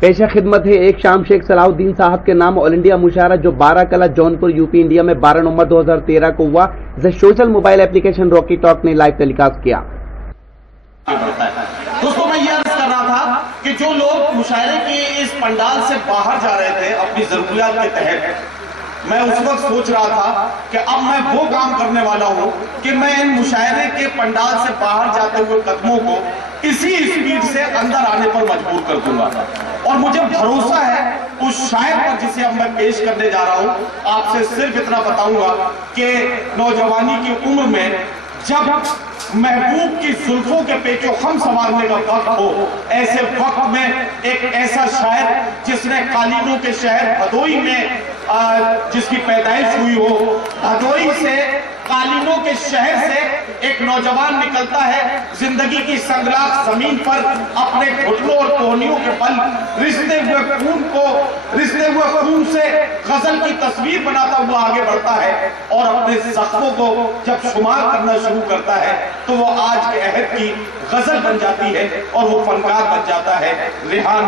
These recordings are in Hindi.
पेशा खिदमत है एक शाम शेख सलाहुद्दीन साहब के नाम ऑल इंडिया मुशायरा जो 12 कला जौनपुर यूपी इंडिया में 12 नवंबर 2013 को हुआ, जिसे social mobile application Rocky talk ने लाइव टेलीकास्ट किया। दोस्तों, मैं ये अर्ज कर रहा था कि जो लोग मुशायरे के इस पंडाल से बाहर जा रहे थे अपनी जरूरियात के तहत, मैं उस वक्त सोच रहा था कि अब मैं वो काम करने वाला हूं कि मैं इन मुशायरे के पंडाल से बाहर जाते हुए कदमों को इसी स्पीड से अंदर आने पर मजबूर कर दूंगा। और मुझे भरोसा है उस शायर पर जिसे अब मैं पेश करने जा रहा हूं। आपसे सिर्फ इतना बताऊंगा कि नौजवानी की उम्र में जब महबूब की जुल्फों के पेचो हम संवारने का वक्त हो, ऐसे वक्त में एक ऐसा शायर जिसने कालीनों के शहर भदोई में जिसकी पैदाइश हुई हो, भदोई से कालीनों के शहर से एक नौजवान निकलता है जिंदगी की संगलाख जमीन पर अपने घुटनों और कोहनियों के बल रिश्ते हुए खून से गजल की तस्वीर बनाता हुआ आगे बढ़ता है और अपने जख्मों को जब शुमार करना शुरू करता है तो वो आज के अहद की गजल बन जाती है और वो फनकार बन जाता है। रेहान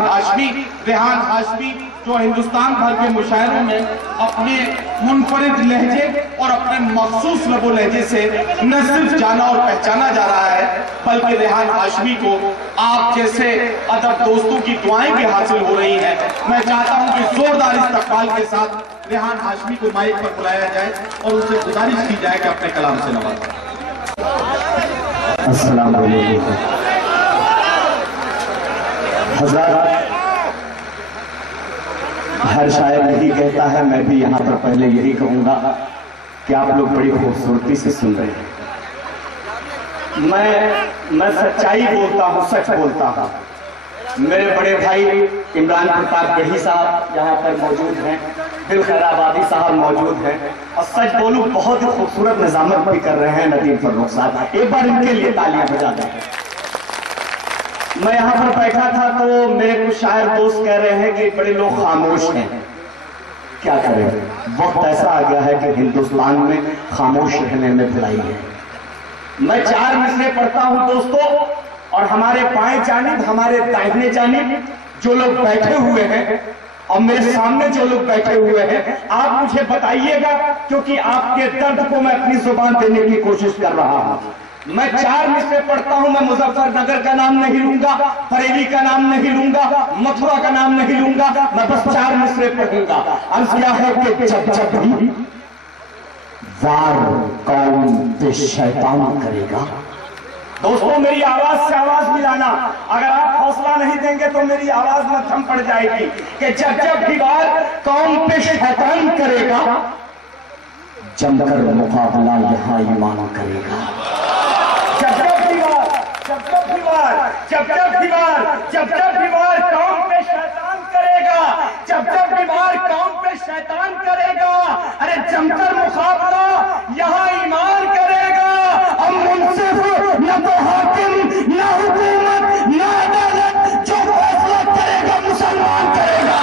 हाशमी जो हिंदुस्तान भर के मुशायरों में अपने मुनफरिद लहजे और अपने मखसूस लबो लहजे से न सिर्फ जाना और पहचाना जा रहा है, बल्कि रेहान हाशमी को आप जैसे अदब दोस्तों की दुआएं भी हासिल हो रही हैं। मैं चाहता हूं कि जोरदार इस्तकबाल के साथ रेहान हाशमी को माइक पर बुलाया जाए और उनसे गुजारिश की जाए कि अपने कलाम से नवाजें। अस्सलाम वालेकुम हज़रात, हर शायर यही कहता है, मैं भी यहाँ पर पहले यही कहूंगा कि आप लोग बड़ी खूबसूरती से सुन रहे हैं। मैं सच्चाई बोलता हूँ, सच बोलता हूँ। मेरे बड़े भाई इमरान प्रताप गढ़ी साहब यहाँ पर मौजूद हैं, दिल खैराबादी साहब मौजूद हैं और सच बोलूं बहुत ही खूबसूरत निजामत भी कर रहे हैं नदीम फर्रुख साहब। एक बार इनके लिए तालियां बजा दें। मैं यहाँ पर बैठा था तो मेरे कुछ शायर दोस्त कह रहे हैं कि बड़े लोग खामोश हैं। क्या करें, वक्त ऐसा आ गया है कि हिंदुस्तान में खामोश रहने में भलाई है। मैं 4 मिसरे पढ़ता हूं दोस्तों, और हमारे बाएं जानिब, हमारे दाहिने जानिब जो लोग बैठे हुए हैं और मेरे सामने जो लोग बैठे हुए हैं, आप मुझे बताइएगा, क्योंकि आपके दर्द को मैं अपनी जुबान देने की कोशिश कर रहा हूं। मैं 4 मिसरे पढ़ता हूं। मैं मुजफ्फरनगर का नाम नहीं लूंगा, बरेली का नाम नहीं लूंगा, मथुरा का नाम नहीं लूंगा, मैं बस 4 मिसरे पढ़ूंगा। अर्ज क्या है कि जब जब भी वार कौम पे शैतान करेगा। दोस्तों, मेरी आवाज से आवाज मिलाना, अगर आप हौसला नहीं देंगे तो मेरी आवाज में थम पड़ जाएगी कि जब जब भी वार कौम पे शैतान करेगा, जमकर मुकाबला यहाँ ईमान करेगा। जब जब दीवार कौम पे शैतान करेगा, जब जब दीवार कौम पे शैतान करेगा, अरे जमकर मुकाबला यहाँ ईमान करेगा। हम मुनसिफ न तो हाकिम, न हुकूमत, न अदालत, जो फैसला करेगा मुसलमान करेगा।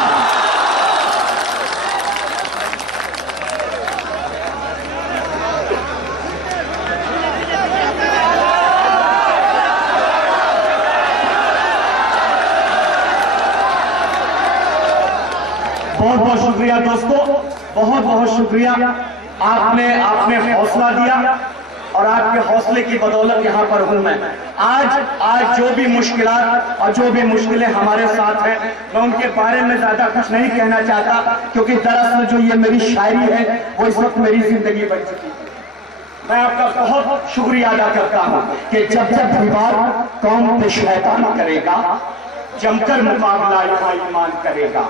बहुत बहुत शुक्रिया दोस्तों, बहुत बहुत शुक्रिया। आपने हौसला दिया और आपके हौसले की बदौलत यहाँ पर हूं मैं। आज जो भी मुश्किलात और जो भी मुश्किलें हमारे साथ हैं, मैं उनके बारे में ज्यादा कुछ नहीं कहना चाहता, क्योंकि दरअसल जो ये मेरी शायरी है वो इस वक्त मेरी जिंदगी बन चुकी है। मैं आपका बहुत शुक्रिया अदा करता हूं कि जब जब विवाद कौम पे शैतान करेगा, जमकर मुकाबला यहाँ ईमान करेगा।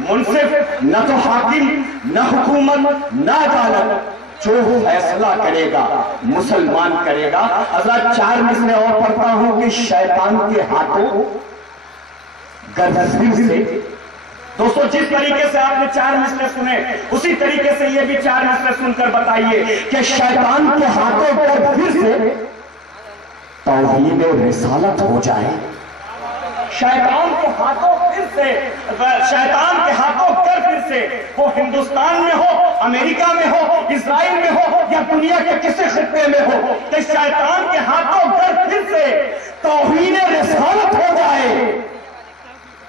मुनसिफ न तो हाकिम, न हुकूमत, न अदालत, जो फैसला करेगा मुसलमान करेगा। हज़रात, 4 मिसरे और पढ़ता हूं कि शैतान के हाथों गर्दन से। दोस्तों, जिस तरीके से आपने 4 मिसरे सुने, उसी तरीके से ये भी 4 मिसरे सुनकर बताइए कि शैतान के हाथों पर फिर से तौहीद रिसालत हो जाए। शैतान के हाथों फिर से, शैतान के हाथों कर फिर से, वो हिंदुस्तान में हो, अमेरिका में हो, इजराइल में हो या दुनिया के किसी खित्ते में हो, कि शैतान के हाथों कर फिर से तौहीद रिसालत हो जाए।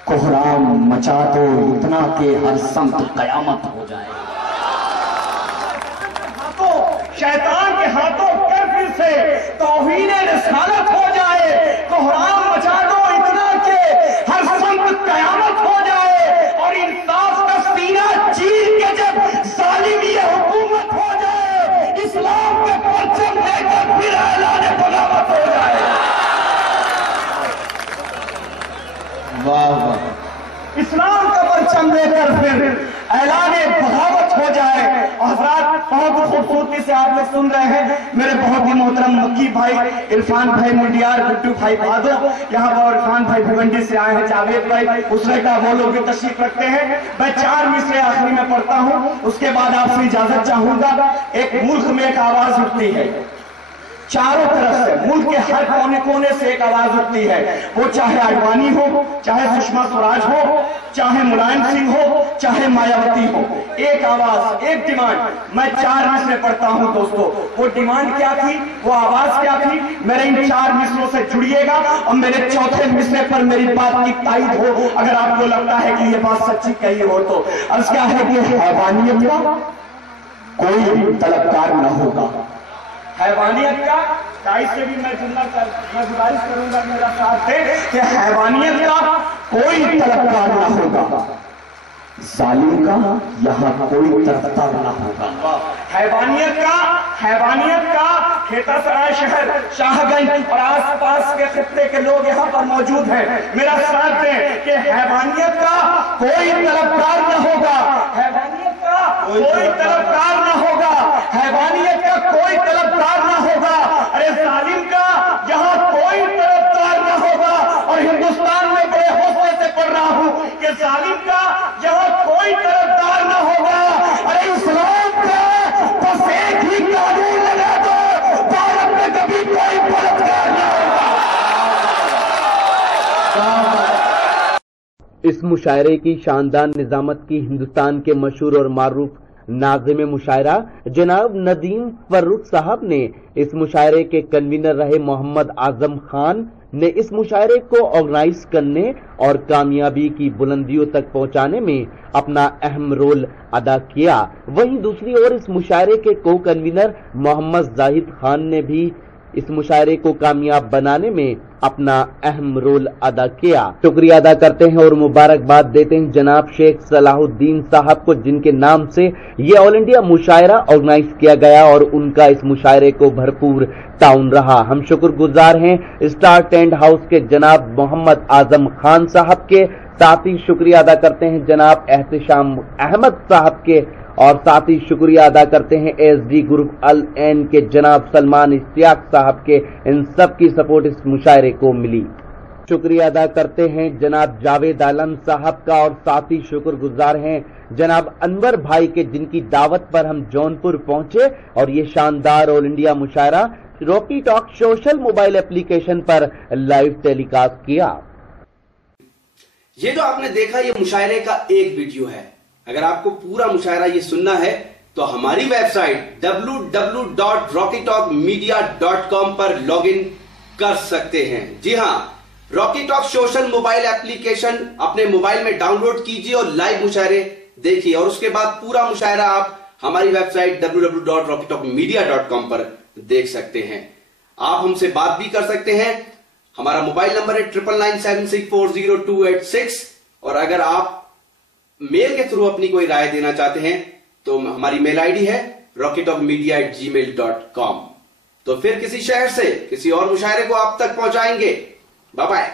कोहराम मचा दो इतना के हर समत कयामत हो जाए। शैतान के हाथों कर फिर से तौहीने रिसालत हो जाए। कोहराम मचा दो इतना के हर समत कयामत हो जाए। और इंसाफ का सीना चीर के जब जालिम ये हुकूमत हो जाए, इस्लाम के परचम लेकर फिर ऐलान बगावत हो जाए। वाह वाह, इस्लाम का परचम लेकर फिर ऐलान बगावत हो जाए। हज़रात, बहुत खूबसूरती से आप लोग सुन रहे हैं मेरे बहुत ही मोहतरम मक्की भाई, इरफान भाई मुंडियार, गुड्डू भाई भादो, यहाँ पर इरफान भाई भिवंडी से आए हैं, जावेद भाई उसरे का वो लोग भी तशरीफ रखते हैं। मैं 4 मिसरे आखिरी में पढ़ता हूँ, उसके बाद आपसे इजाजत चाहूंगा। एक मुल्क में एक आवाज उठती है, चारों तरफ से मुल्क के हर कोने कोने से एक आवाज उठती है, वो चाहे आडवाणी हो, चाहे सुषमा स्वराज हो, चाहे मुलायम सिंह हो, चाहे मायावती हो। एक आवाज, एक डिमांड। मैं 4 मिसरे पढ़ता हूं दोस्तों। वो डिमांड क्या थी, वो आवाज क्या थी, मेरे इन 4 मिसरों से जुड़िएगा और मेरे चौथे मिसरे पर मेरी बात की तायद हो अगर आपको लगता है कि ये बात सच्ची कही हो तो। अर्ज क्या है कि हैवानियत का कोई तलबकार न होगा। हैवानियत का टाइप से भी मैं गुजारिश करूंगा मेरा साथ दे कि हैवानियत का कोई तलबकार ना होगा, जालिम का यहाँ कोई तरफदार ना होगा। हैवानियत का खेतासराय शहर, शाहगंज और आसपास के खित्ते के लोग यहाँ पर मौजूद हैं, मेरा साथ दें कि हैवानियत का कोई तलबकार न होगा। हैवानियत का कोई तलबकार न होगा। हैवानियत का कोई तलबकार न होगा। अरे जालिम का यहाँ कोई तलबकार न होगा। और हिंदुस्तान में बड़े हौसले से पढ़ रहा हूँ कि जालिम का यहाँ कोई तलबकार न होगा। अरे इस्लाम का बस एक ही कानून लगा दो, भारत में कभी कोई बलात्कार न होगा। इस मुशायरे की शानदार निजामत की हिंदुस्तान के मशहूर और मारूफ नाज़िम मुशायरा जनाब नदीम फर्रुख साहब ने इस मुशायरे के कन्वीनर रहे मोहम्मद आजम खान ने इस मुशायरे को ऑर्गेनाइज करने और कामयाबी की बुलंदियों तक पहुंचाने में अपना अहम रोल अदा किया। वहीं दूसरी ओर इस मुशायरे के को कन्वीनर मोहम्मद जाहिद खान ने भी इस मुशायरे को कामयाब बनाने में अपना अहम रोल अदा किया। शुक्रिया अदा करते हैं और मुबारकबाद देते हैं जनाब शेख सलाहुद्दीन साहब को, जिनके नाम से ये ऑल इंडिया मुशायरा ऑर्गेनाइज किया गया और उनका इस मुशायरे को भरपूर ताउन रहा। हम शुक्रगुजार हैं स्टार टेंट हाउस के जनाब मोहम्मद आजम खान साहब के, साथ ही शुक्रिया अदा करते हैं जनाब एहतिशाम अहमद साहब के और साथ ही शुक्रिया अदा करते हैं एसडी ग्रुप अल एन के जनाब सलमान इश्तियाक साहब के। इन सब की सपोर्ट इस मुशायरे को मिली। शुक्रिया अदा करते हैं जनाब जावेद आलम साहब का और साथ ही शुक्रगुजार हैं जनाब अनवर भाई के, जिनकी दावत पर हम जौनपुर पहुंचे और ये शानदार ऑल इंडिया मुशायरा Rocky Talk social mobile application पर लाइव टेलीकास्ट किया। ये जो आपने देखा ये मुशायरे का एक वीडियो है। अगर आपको पूरा मुशायरा ये सुनना है तो हमारी वेबसाइट www.rockytalkmedia.com पर लॉगिन कर सकते हैं। जी हां, Rocky Talk social mobile application अपने मोबाइल में डाउनलोड कीजिए और लाइव मुशायरे देखिए और उसके बाद पूरा मुशायरा आप हमारी वेबसाइट www.rockytalkmedia.com पर देख सकते हैं। आप हमसे बात भी कर सकते हैं। हमारा मोबाइल नंबर है 9997640286 और अगर आप मेल के थ्रू अपनी कोई राय देना चाहते हैं तो हमारी मेल आईडी है rockytalkmedia@gmail.com। तो फिर किसी शहर से किसी और मुशायरे को आप तक पहुंचाएंगे। Bye bye.